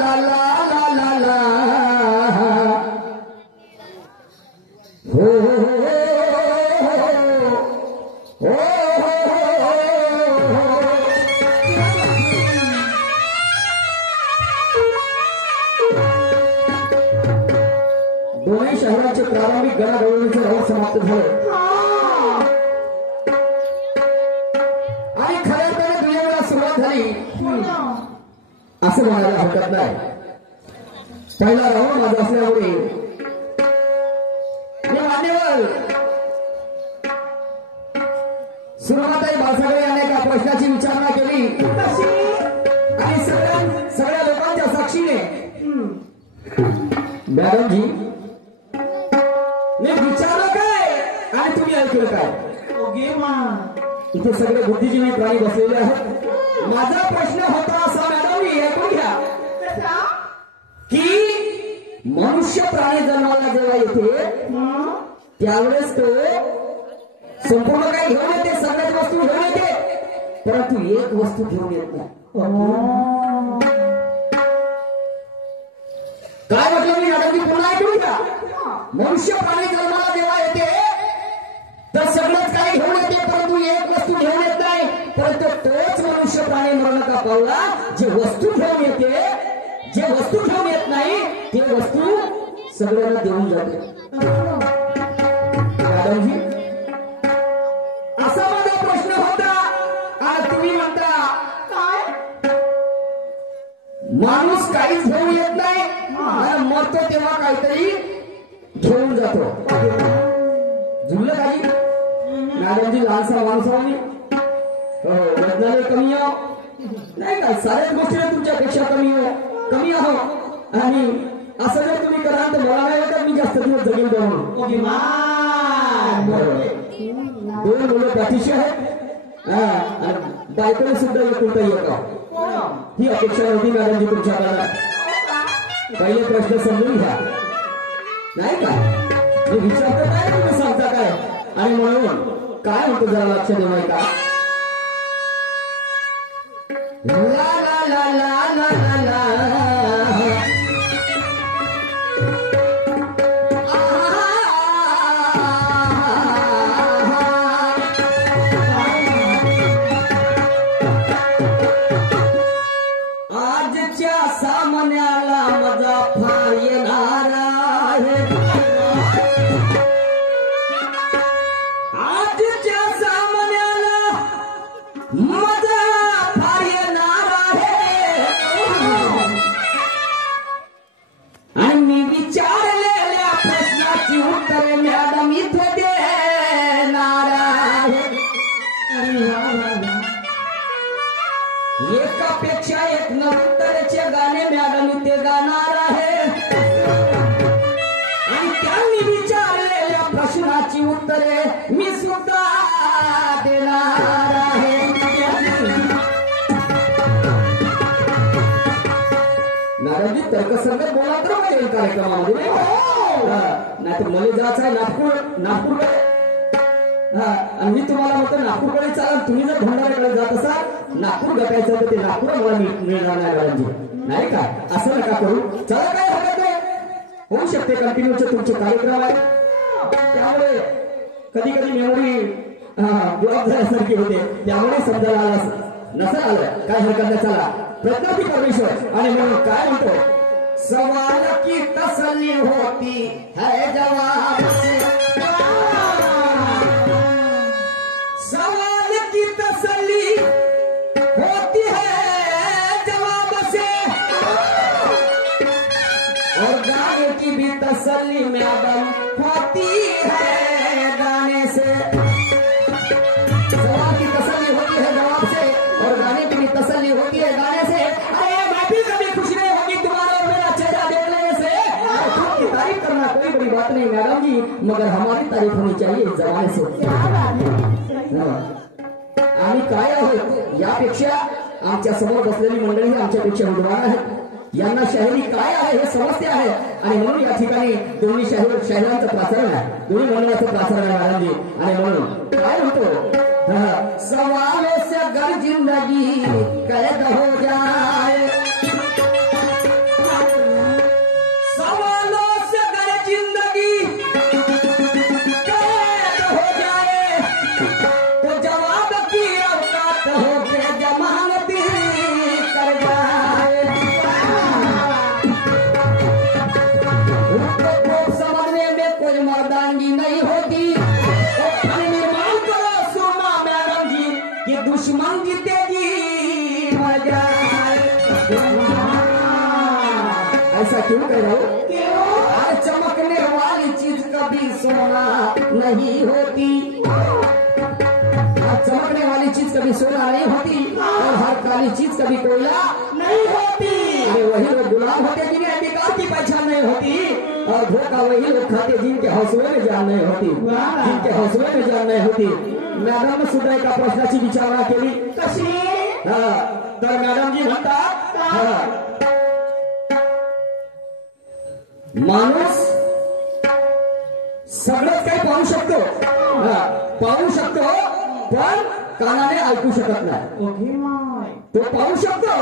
ला ला ला ला हो दोन्ही शहराचे प्रारंभिक गणगौरीचे राऊंड समाप्त झाले आणि खऱ्या अर्थाने दुनियेला सुरुवात झाली असं म्हणायला हरकत नाही. पहिला राऊंड माझा असल्यामुळे मान्यवर सुरुवाताई बाळसागरे यांनी एका प्रश्नाची विचारणा केली आणि सगळ्या लोकांच्या साक्षीने मॅडमजी मी विचारलं काय आणि तुम्ही ऐकलं काय. इथे सगळे बुद्धिजीवी प्राणी बसलेले आहेत. माझा प्रश्न होता असा मॅडमनी ऐकून घ्या की मनुष्य प्राणी जन्माला जेव्हा येते त्यावेळेस तो संपूर्ण काही घेऊन येते, सगळ्याच वस्तू घेऊन येते, परंतु एक वस्तू घेऊन येत नाही. काय म्हटलं मी मॅडमनी पुन्हा ऐकून घ्या. मनुष्य प्राणी जन्माला जेव्हा येते तर सगळंच काही घेऊन येते परंतु एक वस्तू घेऊन येत नाही. परंतु तोच मनुष्य प्राणी मरण का पावला जे वस्तू घेऊन येते, जे वस्तू घेऊन येत नाही ते वस्तू सगळ्यांना देऊन जाते. मॅडमजी असा माझा प्रश्न होता आणि तुम्ही म्हणता काय माणूस काहीच घेऊन येत नाही आणि मरतो तेव्हा काहीतरी घेऊन जातो. जुळलं काही मॅडमजी लहानसा माणसांनी वजनाने कमी आहो नाही का, साऱ्याच गोष्टीने तुमच्यापेक्षा कमी आहो आणि असं जर तुम्ही कराल तर मला नाही वाटत मी जास्त दिवस जगेल म्हणून. दोन मुलं पाठीशी आहेत आणि बायकोने सुद्धा एकुलता येतो ही अपेक्षा होती मॅडमजी तुमच्याकडे. पहिले प्रश्न समजून घ्या नाही का, मी विचारतो काय तुम्ही सांगता काय आणि म्हणून काय म्हणतो जरा लक्ष देऊ का. ला ला ला ला ला ला आजच्या सामन्याला मजा फार येणार आहे. आजच्या सामन्याला मजा फार येणार आहे आणि मी विचारलेल्या प्रश्नाची उत्तरे मॅडम इथे देणार आहे. एकापेक्षा एक नंतरचे गाणे मॅडम इथे गाणार आहे आणि त्यांनी विचारलेल्या प्रश्नाची उत्तरे मी सुद्धा देणार आहे. मॅडमजी तर्कसंगत बोला तर पाहिजे कार्यक्रमामध्ये नाही तर मला जायचं आहे नागपूरकडे आणि मी तुम्हाला म्हणतो नागपूरकडे चाल. तुम्ही जर भंडाऱ्याकडे जात असाल नागपूर गटायचं तर ते नागपूर मला मिळणार नाही मॅडमजी नाही का, असं नका करू. चला काय हरकत नाही, होऊ शकते कंटिन्यूचे तुमचे कार्यक्रम आहे त्यामुळे कधी कधी मेमोरी ब्लॉक झाल्यासारखी होते त्यामुळे समजायला आलं नसेल आलं काय हरकत नाही. चला प्रज्ञापी परमेश्वर आणि म्हणून काय म्हणतो सवाल की तसल्ली होती है जवाब से, सवाल की तसल्ली होती है जवाब से और गाने की भी तसल्ली मैडम होती है गाने से. सवाल की तसल्ली होती है जवाब से और गाने की भी तसल्ली होती है गाने से. अरे मैं भी कभी खुश नहीं होगी तुम्हारा और मेरा चेहरा देखने से. आपकी तारीफ करना कोई बड़ी बात नहीं मैडम जी, मगर हमारी तारीफ होनी चाहिए इस जमाने से. आम्ही काय आहोत यापेक्षा आमच्या समोर बसलेली मंडळी आमच्यापेक्षा विद्वान आहेत. यांना शाहिरी काय आहे हे समजते आहे आणि म्हणून या ठिकाणी दोन्ही शाहिरांचं प्रसारण आहे, दोन्ही मंडळाचं प्रसारण आहे मॅडमजी. आणि म्हणून काय म्हणतो सवालों से अगर जिंदगी कैद हो जाए ऐसा क्यों कह रहे हो? हर चमकने वाली चीज कभी सोना नहीं होती, हर चमकने वाली चीज कभी सोना नहीं होती, और हर काली चीज कभी कोयला नहीं होती। अरे वही लोग गुलाम होते जिन्हें अधिकार की पहचान नहीं होती, और धोखा वही लोग खाते जिनके हौसले में जान नहीं होती, जिनके हौसले में जान नहीं होती। मॅडम सुद्धा एका प्रश्नाची विचारणा केली, कशी? तर मॅडम जी म्हणतात, माणूस सगळंच काही पाहू शकतो, पण कानाने ऐकू शकत नाही। तो पाहू शकतो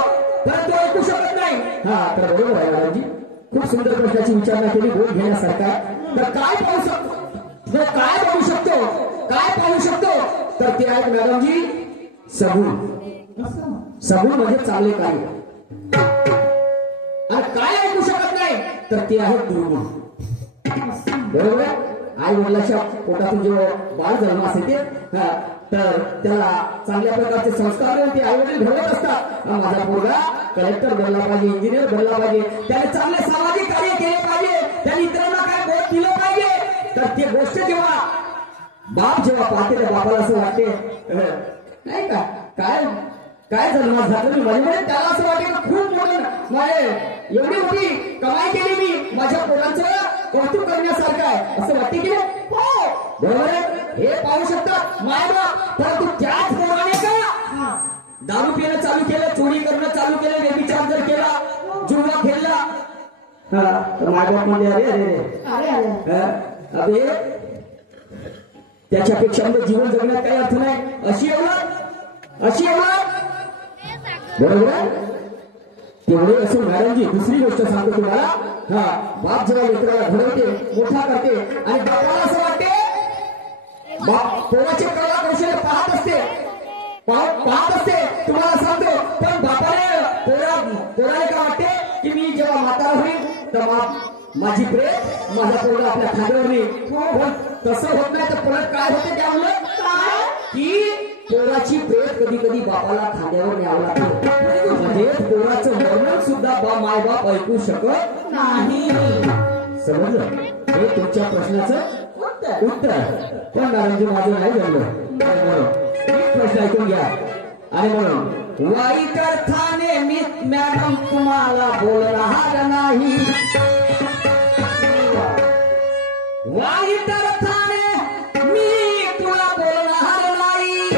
पण तो ऐकू शकत नाही। तर बरोबर आहे मॅडमजी, खूप सुंदर प्रश्नाची विचारणा केली, बोध घेण्यासारखा। तर काय पाहू शकतो, काय पाहू शकतो, काय पाहू शकतो? तर ते आहेत मॅडमजी सगुण। सगुण म्हणजे चांगले कार्य। आणि काय ऐकू शकत नाही तर ते आहेत दुर्गुण। बरोबर? आई वडिलांच्या पोटातून जेव्हा बाळ जन्मास येते तर त्याला चांगल्या प्रकारचे संस्कार देऊन ते आई वडील घडवत असतात। माझा पोरगा कलेक्टर बनला पाहिजे, इंजिनियर बनला पाहिजे, त्याने चांगले सामाजिक कार्य केले पाहिजे, त्याने इतरांना काय बोध दिलं पाहिजे। तर ते गोष्ट जेव्हा बाप जेव्हा पाहते त्या बापाला असं वाटते, नाही का, काय काय जन्मात झालं म्हणजे त्याला असं वाटेल खूप मोठं, माझे एवढी मोठी कमाई केली मी, माझ्या पोरांचं कौतुक करण्यासारखं आहे असं वाटते की नाही? बरोबर आहे, हे पाहू शकतात मायबाप। परंतु त्याच पोराने का दारू पिणं चालू केलं, चोरी करणं चालू केलं, व्यभिचार जर केला, जुवा खेळला, तर मायबाप म्हणजे अरे अरे अरे त्याच्यापेक्षा जीवन जगण्यात काही अर्थ नाही, अशी एवढं बरोबर। तेवढे असं मॅडमजी दुसरी गोष्ट सांगतो तुम्हाला, बाप जेव्हा लेकराला घडवते, मोठा करते, आणि बापाला असं वाटते, बाप पोराचे कला कौशल्य पाहत असते, तुम्हाला सांगतो। पण बापाने पोराने का वाटते की मी जेव्हा म्हातारा होईल तर माझी प्रेत माझा पोरगा आपल्या खांद्यावर येईल, पण तसं होत नाही। तर परत काय होते त्यामुळे की पोराची प्रेत कधी कधी बापाला खांद्यावर न्यावं लागतं, म्हणजे पोराचं वर्णन सुद्धा मायबाप ऐकू शकत नाही। समजलं? हे तुमच्या प्रश्नाचं उत्तर। पण मॅडमजी माझं नाही जमलं, प्रश्न ऐकून घ्या। आणि म्हणून वाईट अर्थाने मी मॅडम तुम्हाला बोलणार नाही, वाईट अर्थाने मी तुला बोलणार नाही,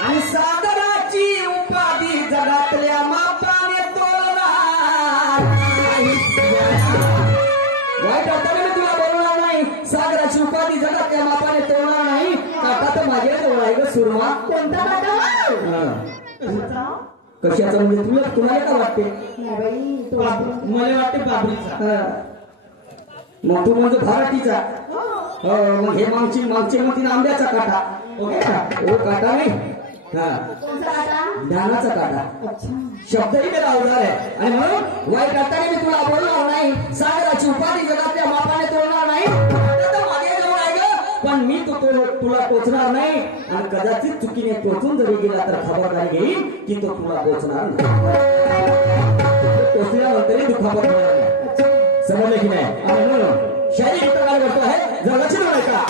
आणि सागराची उपाधी जगातल्या मापाने तोलणार नाही। वाईट अर्थाने मी तुला बोलणार नाही, सागराची उपाधी जगातल्या मापाने तोलणार नाही। काटा तर माझ्या जवळ आहे ग सुरमा। कोणता काटा? कशाचा म्हणजे तुम्हाला का वाटते? मला वाटते बाबरीचा। मग तू म्हणजे भराटीचा, मग हे मागचे मग आंब्याचा काटा, ओ काटा नाही, ज्ञानाचा काटा। शब्दही मेरा अवधार आहे। आणि म्हणून वाईट अर्थाने मी तुला बोलणार नाही, सागराची उपाधी जगातल्या मापाने तोडणार नाही। माझ्या जवळ आहे ग, पण मी तुला टोचणार नाही, आणि कदाचित चुकीने टोचून जरी गेला तर खबरदारी घेईल की तो तुला टोचणार नाही, टोचल्यानंतरही दुखापत होणार नाही। समजलं की नाही? आणि म्हणून शाही युक्त काय करतो आहे, जर लक्ष देऊ का,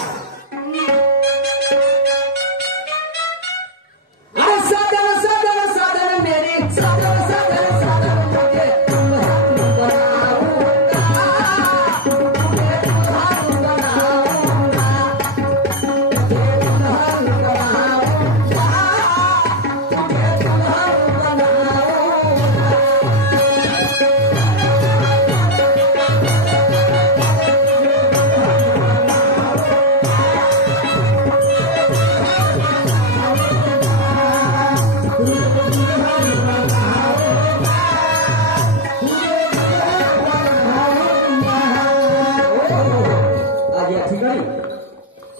अरे साधन साधन साधन मेरे साधन साधन साधन मुझे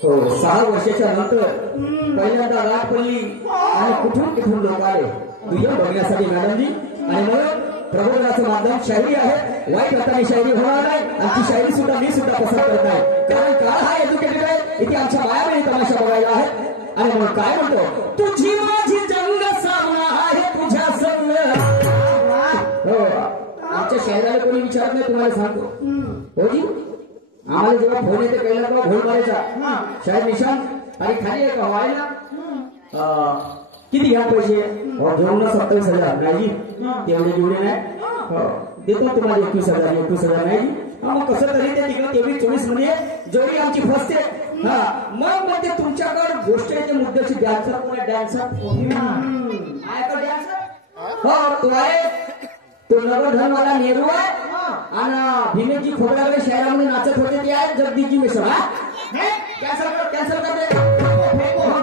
हो 6 वर्षाच्या नंतर पहिल्यांदा रात पडली आणि कुठून लोक आले दुय्यम बघण्यासाठी मॅडमजी। आणि म्हणून प्रबोधनाचं माध्यम शायरी आहे, वाईट अर्थाने शायरी होणार नाही, आणि ती शायरी सुद्धा मी सुद्धा पसंत करत नाही, कारण काळ हा एज्युकेटेड आहे, इथे आमच्या मायाबहिणी तमाशा बघायला आहे। आणि म्हणून काय म्हणतो, तुझी माझी जंग सामना आहे तुझ्या संग, शहराला कोणी विचारत नाही तुम्हाला सांगतो हो जी आम्हाला जेव्हा फोन येते पहिला तेव्हा घोल मारायचा शायद निशांत आणि खाली आहे का व्हायला किती घ्या पैसे घेऊन 27,000 नाही तेवढे जेवढे नाही देतो तुम्हाला 21,000 नाही मग कसं तरी ते तिकडे 23-24 मध्ये जेवढी आमची फसते मग ते तुमच्याकडे गोष्टीच्या मुद्द्याची डॅन्सर हो तो आहे तो नवधनवाला नेहरू आहे आणि भीमेजी खोबऱ्याकडे शहरामध्ये नाचत होते ते आहे जगदीशजी मिश्रा कॅन्सल करते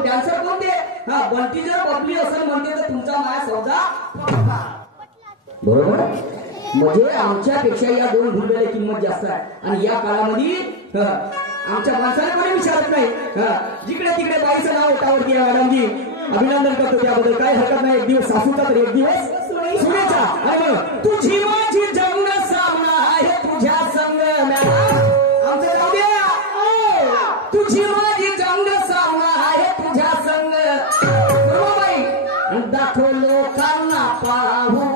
डॅन्सर कोणते बंटी जर बबली असं म्हणते तर तुमचा माया सौदा बरोबर म्हणजे आमच्यापेक्षा या दोन भुलवेला किंमत जास्त आहे आणि या काळामध्ये आमच्या माणसाला कोणी विचारत नाही जिकडे तिकडे बाईचं नाव उठावरती आहे मॅडमजी अभिनंदन करतो त्याबद्दल काही हरकत नाही एक दिवस सासूचा तर एक दिवस सुनेचा आणि तुझी माझी जंग सामना आहे तुझ्या संग आमचं जाऊ द्या तुझी माझी जंग सामना आहे तुझ्या संग बाई दाखव लोकांना पाहू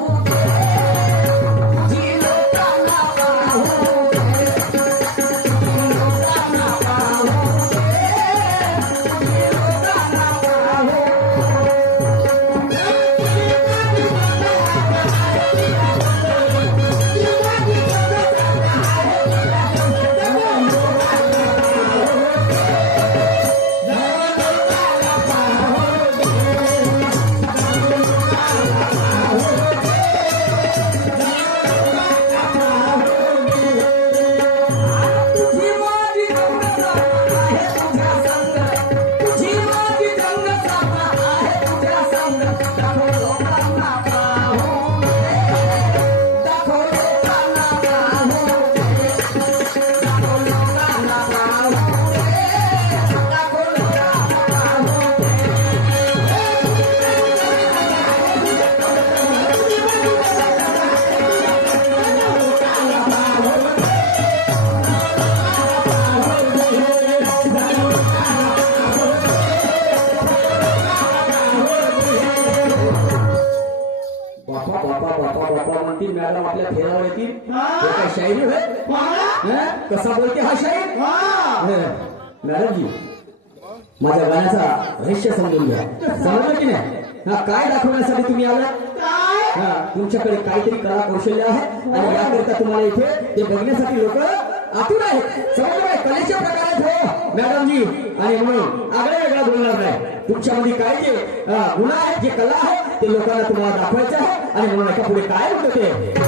मॅडम आपल्या फेरावर येतील शायरी होय कसा बोलते हा शाहीर मॅडमजी माझ्या गाण्याचा रहस्य समजून घ्या समजलं की नाही काय दाखवण्यासाठी तुम्ही आला तुमच्याकडे काहीतरी कला कौशल्य आहे आणि याकरिता तुम्हाला इथे ते बघण्यासाठी लोक आतुर आहेत समजलं कलेचे प्रकार आहेत हो मॅडमजी आणि म्हणून आगळा वेगळा बोलणार नाही तुमच्यामध्ये काय जे गुण आहेत जे कला आहे ते लोकांना तुम्हाला दाखवायचं आहे आणि म्हणून एका पुढे काय होतं ते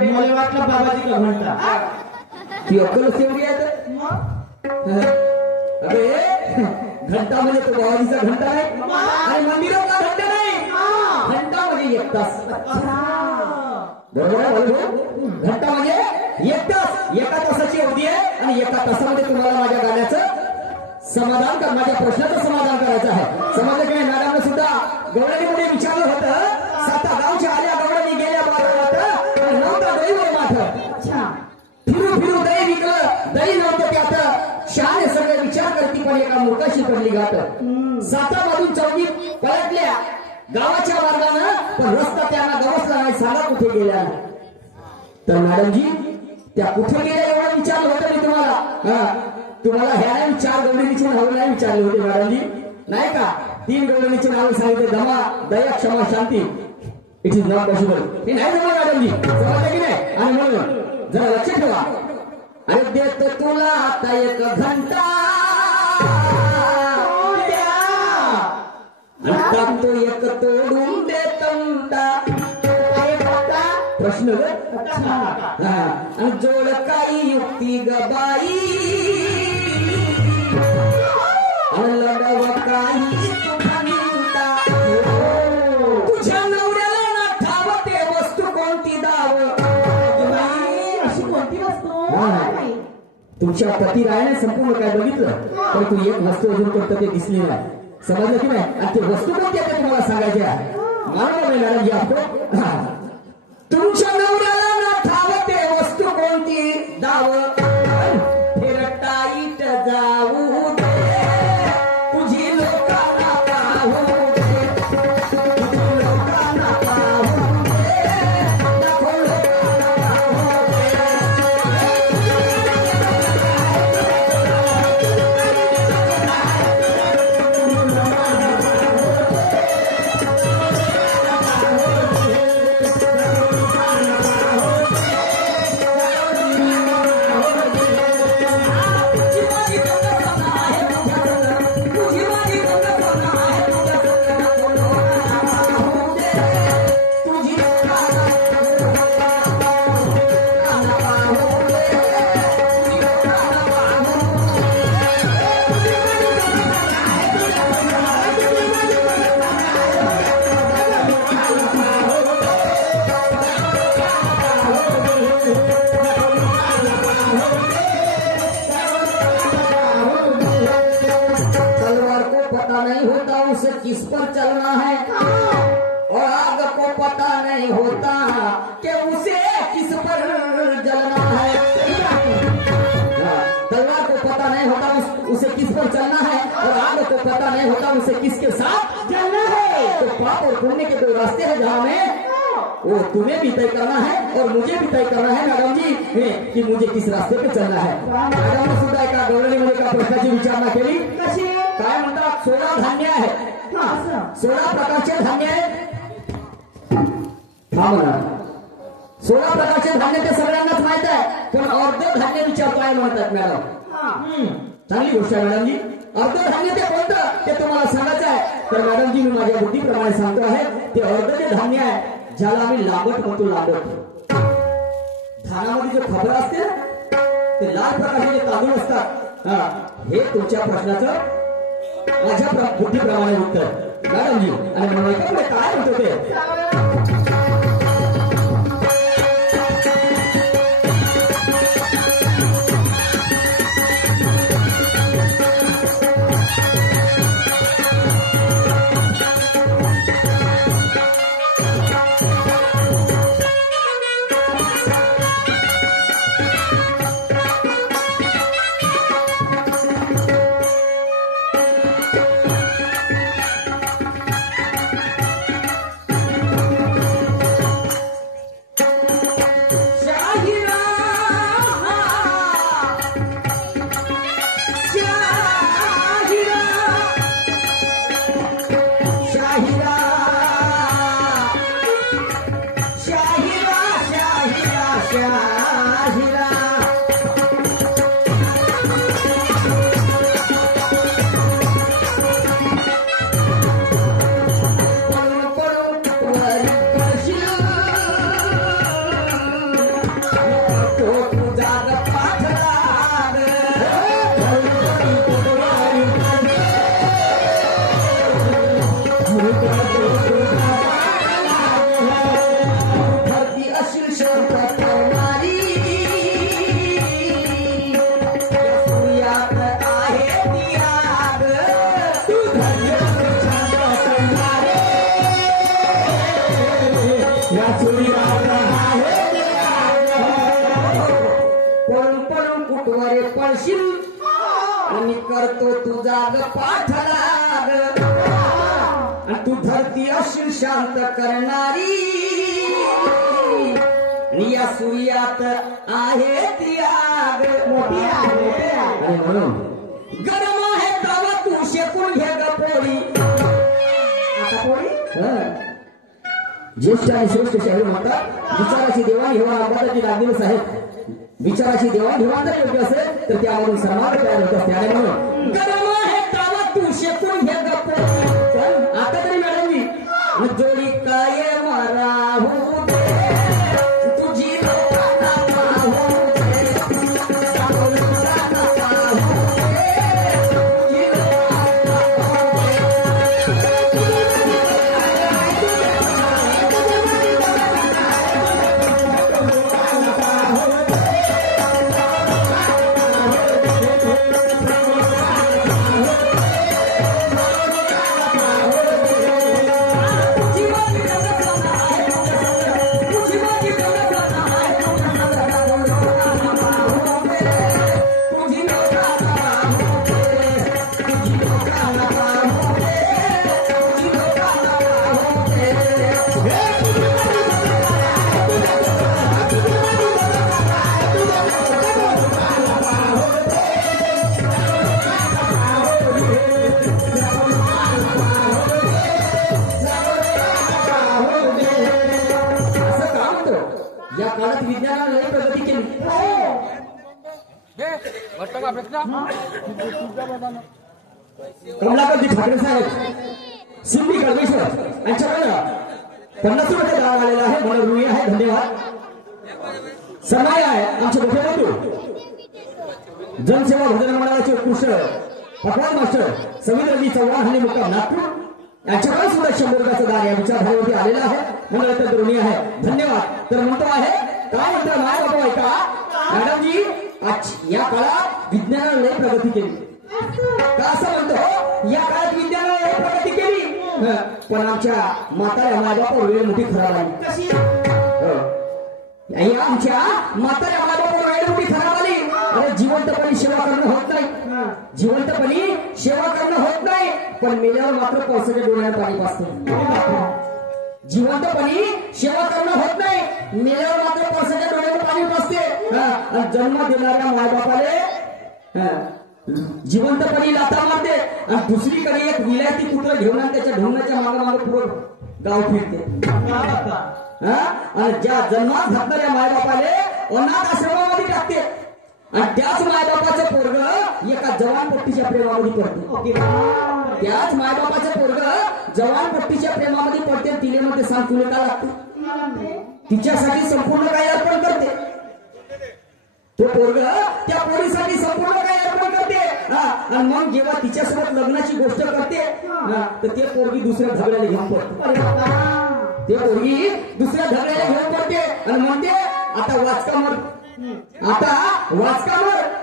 मला वाटलं बाबाजी का घंटा ती अक्कल सेवडी आहे अरे घंटा म्हणजे तो बाबाजीचा घंटा नाही आणि मंदिरातला घंटा नाही, घंटा म्हणजे एक तास. बरोबर आहे भाऊ? घंटा म्हणजे एक तास, एका तासाची अवधी आहे आणि एका तासामध्ये तुम्हाला माझ्या गाण्याचं समाधान कर, माझ्या प्रश्नाचं समाधान करायचं आहे. समजलं की नाही? मॅडमने सुद्धा गवळणीमध्ये विचारलं होतं, 7 गावच्या आल्या गवळणी गेल्या बाजारात, नव्हता दहीवर माठ, फिरू फिरू दही विकलं, दही नव्हतं त्यात, शहाणे सगळे विचार करती पण एका मूर्खाशी पडली गाठ. 7 बाजून चौकी पलटल्या गावाच्या मार्गानं, पण रस्ता त्यांना गवसला नाही, सांगा कुठे गेल्या. तर मॅडमजी त्या कुठे गेल्या एवढं विचारलं होतं मी तुम्हाला. तुम्हाला ह्या नाही 4 गवळणीची नावं नाही विचारले होते मॅडमजी, नाही का? 3 गवळणीची नावं सांगितले, दमा, दया, क्षमा, शांती. It is not possible. हे नाही जमा मॅडमजी, समजलं की नाही? आणि म्हणून जरा लक्ष ठेवा. अरे देतो तुला आता 1 घंटा टाकतो 1 तोडून दे तंटा. प्रश्न आणि जोड काही युक्ती गबाई लढव काही तुझ्या नवऱ्याला ना ठाव ते वस्तू कोणती दाव. अशी कोणती वस्तू? तुमच्या पती राहायला संपूर्ण काय बघितलं पण तू एक वस्तू अजून कोणतं ते दिसली नाही. समजलं की नाही? आणि ते वस्तू कोणती आहे तुम्हाला सांगायचे आहे. मानव नाही मॅडम जी आपको. तुमच्या नवऱ्याला ना ठाव ते वस्तू कोणती दाव. फिरटाईट जाऊ दे तुझी लोकांना पाहू दे, तुझी लोकांना पाहू दे, नको लोकांना पाहू किस पर चलना है और आग को पता नहीं होता कि उसे किस पर जलना है. तलवार को पता नहीं होता उसे किस पर चलना है और आग को पता नहीं होता उसे किसके साथ जलना है. तो पाप और पुण्य के 2 रास्ते हैं जहाँ में वो तुम्हें भी तय करना है और मुझे भी तय करना है मॅडम जी कि मुझे किस रास्ते पे चलना है. मॅडम सुद्धा एका गवळणीमध्ये एका प्रश्नाची विचारणा केली. कशी? काय म्हणतात? 16 धान्य आहे, 16 प्रकारचे धान्य आहे. हा म्हणा 16 प्रकारचे धान्य ते सगळ्यांनाच माहित आहे, पण अर्ध धान्य विचारतो आहे म्हणतात मॅडम. चांगली गोष्ट आहे मॅडम जी. अर्ध धान्य ते कोणतं ते तुम्हाला सांगायचं आहे. तर मॅडम जी मी माझ्या बुद्धीप्रमाणे सांगतो आहे. ते अर्ध जे धान्य आहे ज्याला आम्ही लांबट म्हणतो. लांबट धानामध्ये जो खबर असते ते लाल प्रकारचे तांदूळ असतात. हे तुमच्या प्रश्नाचं माझ्या बुद्धीप्रमाणे उत्तर मॅडम जी. आणि म्हणून काय म्हणतो ते करतो तुझा ग पाठलाग आणि तू धरती अशी शांत करणारी आणि या सूर्यात आहे ती आग मोठी आहे आणि म्हणून गरम आहे तवा तू शेकून घे ग पोळी आता पोळी ज्येष्ठ आणि श्रेष्ठ शाहीर म्हणतात विचाराची देवाणघेवाण अंबादाची लागलेली साहेब विचाराची देवाणघेवाण जर योग्य असेल तर त्यावरून समाज तयार होत असते आणि म्हणून गरम आहे तवा तू शेकून घे ग पोळी आता तरी मॅडमजी जोडी काय माराहू या काळात विज्ञानाने लई प्रगती केली कमलाकरजी ठाकरे साहेब सिंधी गणेश्वर यांच्याकडनं 50 रुपये दान आलेला आहे मला ऋणी आहे धन्यवाद सन्मान आहे आमचे मोठे बंधू जनसेवा भजन मंडळाचे उत्कृष्ट पटवाल मास्टर सविंद्रजी चव्हाण आणि मुक्काम नागपूर यांच्याकडे सुद्धा 100 रुपयाचं दान या विचारधारेवरती आलेलं आहे मला अत्यंत ऋणी आहे धन्यवाद तर म्हणतो आहे काय म्हणतो माय बाबा ऐका मॅडमजी या काळात विज्ञानाने लई प्रगती केली का असं म्हणतो या काळात विज्ञानाने लई प्रगती केली पण आमच्या म्हाताऱ्या मायबापावर वेळ मोठी खराब आली कशी आमच्या म्हाताऱ्या मायबापावर वेळ मोठी खराब आली अरे जिवंतपणी सेवा करणं होत नाही जिवंतपणी सेवा करणं होत नाही पण मेल्यावर मात्र पावसाच्या डोळ्यात पाणी पाजतं जिवंतपणी सेवा करणं होत नाही मेल्यावर मात्र पावसाच्या डोळ्यात पाणी पाजते जन्म देणाऱ्या मायबापाले जिवंतपणी लाथा मारते आणि दुसरीकडे एक विलायती कुत्र घेऊन त्याच्या ढोंगणाच्या मागे पुरं गाव फिरते आणि ज्या जन्मात घातणाऱ्या मायबापाले अनाथ आश्रमामध्ये टाकते आणि त्याच मायबापाचं पोरग एका जवानपट्टीच्या प्रेमामध्ये पडते त्याच मायबापाचं पोरग जवानपट्टीच्या प्रेमामध्ये पडते तिले मध्ये सांग तुला काय लागते तिच्यासाठी संपूर्ण काही अर्पण करते तो पोरग त्या पोरीसाठी संपूर्ण काही अर्पण करते आणि मग जेव्हा तिच्यासोबत लग्नाची गोष्ट करते तर ते पोरगी दुसऱ्या झगड्याला घेऊन पडते ते पोरगी दुसऱ्या झगड्याला घेऊन पडते आणि म्हणते आता वाचकावर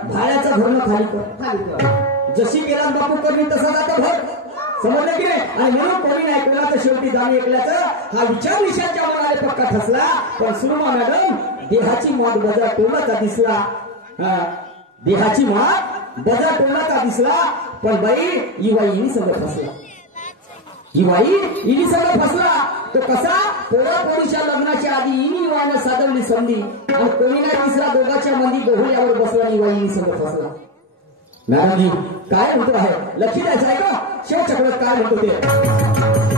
भाड्याचं धोरण खाली कर जशी गेला बापू करणी तसा जातं भर समजलं की नाही आणि म्हणून कोणी ऐकला तर शेवटी दाणी ऐकल्याचं हा विचार निशाच्या मनाला पक्का ठसला पण सुरमा मॅडम देहाची मात बजा टोलाचा दिसला देहाची मात बजा टोलाचा दिसला पण बाई इवाईनी सगळं फसला इवाई इनी सगळं फसला तो कसा पोरापोरीच्या लग्नाच्या आधी इनी इवायनं साधवली संधी आणि कोणी नाही दिसला दोघांच्या मंदी गोहुल्यावर बसला इवाईनी सगळं फसला मॅडमजी काय म्हणतो आहे लक्ष द्यायचं आहे का शिवचक्रवर्त काय म्हणतो ते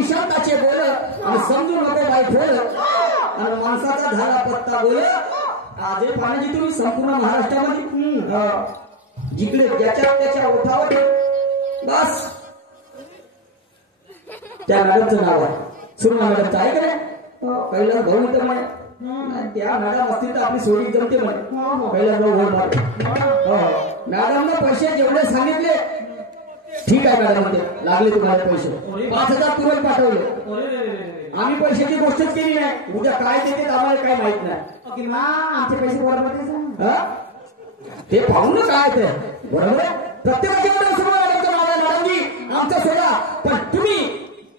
निशांताचे बोल आणि समजू नको बाई ठोल आणि माणसाचा झाला पत्ता बोल आजे पाण्याची तुम्ही संपूर्ण महाराष्ट्रामध्ये जिकडे त्याच्या ओठावर बस त्या मॅडमचं नाव आहे सुरमा मॅडमचं आहे का नाही पहिला भाऊ तर म्हणे त्या मॅडम असतील तर आपली सोडी जमते म्हणे पहिला भाऊ मॅडमने पैसे जेवढे सांगितले ठीक आहे मॅडम म्हणते लागले तुम्हाला पैसे 5,000 तुरंत पाठवले आम्ही पैशाची गोष्टच केली नाही उद्या काय देते आम्हाला काही माहित नाही आमचे पैसे बरोबर ते पाहून ना काय ते बरोबर प्रत्येकाची मॅडमजी आमचं सोडा पण तुम्ही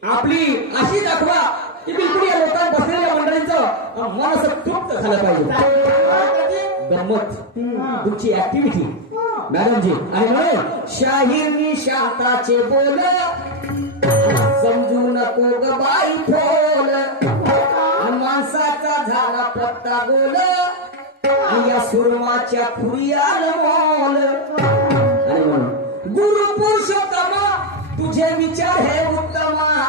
आपली अशी दाखवा की बिलकुल या लोकांना बसलेल्या मंडळींचं मन असं तृप्त झालं पाहिजे गंमत तुमची ऍक्टिव्हिटी मॅडमजी आणि म्हणून शाहीर शांताचे बोल समजू नको ग बाई फोल माणसाचा झाला पत्ता गोल या सुरमाच्या खुरियाल मोल आणि म्हणून गुरु पुरुषोत्तमा तुझे विचार हे उत्तमा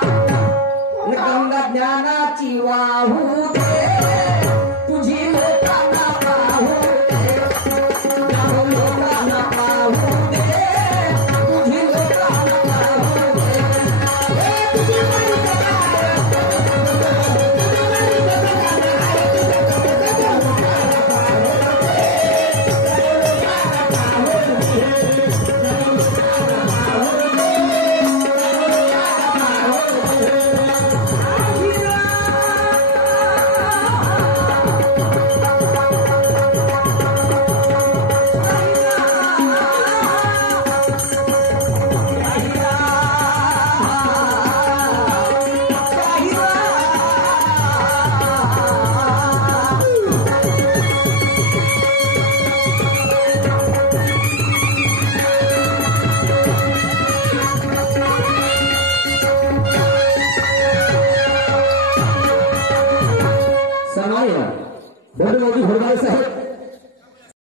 गंगा ज्ञानाची वाहू